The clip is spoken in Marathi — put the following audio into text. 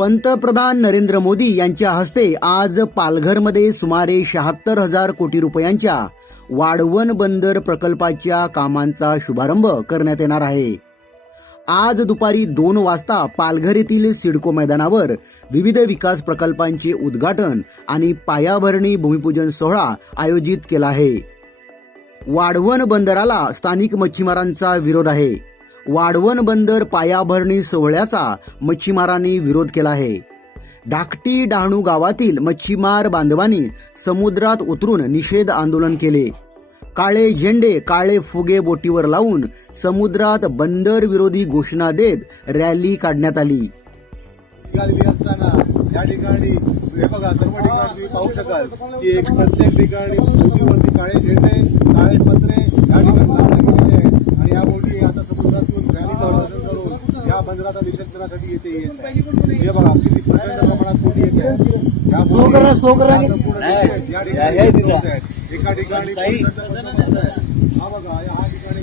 पंतप्रधान नरेंद्र मोदी यांच्या हस्ते आज पालघरमध्ये सुमारे 76,000 कोटी रुपयांच्या वाढवण बंदर प्रकल्पाच्या कामांचा शुभारंभ करण्यात येणार आहे। आज दुपारी 2 वाजता पालघर येथील सिडको मैदानावर विविध विकास प्रकल्पांचे उद्घाटन आणि पायाभरणी भूमिपूजन सोहळा आयोजित केला आहे। वाढवण बंदराला स्थानिक मच्छीमारांचा विरोध आहे। वाढवण बंदर पायाभरणी सोहळ्याचा मच्छीमारांनी विरोध केला आहे। धाकटी डहाणू गावातील मच्छीमार बांधवांनी समुद्रात उतरून निषेध आंदोलन केले। काळे झेंडे काळे फुगे बोटीवर लावून समुद्रात बंदर विरोधी घोषणा देत रॅली काढण्यात आली। या ठिकाणी हे बघा, सर्व ठिकाणी तुम्ही पाहू शकाल की एक प्रत्येक ठिकाणी बोटीवरती काळे झेंडे काळे पत्रे या ठिकाणी लावण्यात गेलेले आहेत आणि या बोटी आता समुद्रातून रॅलीचं आयोजन करून या बंदराचा निषेध करण्यासाठी येते। हे बघा किती प्रचंड प्रमाणात बोटी येते। या एका ठिकाणी हा बघा, या ठिकाणी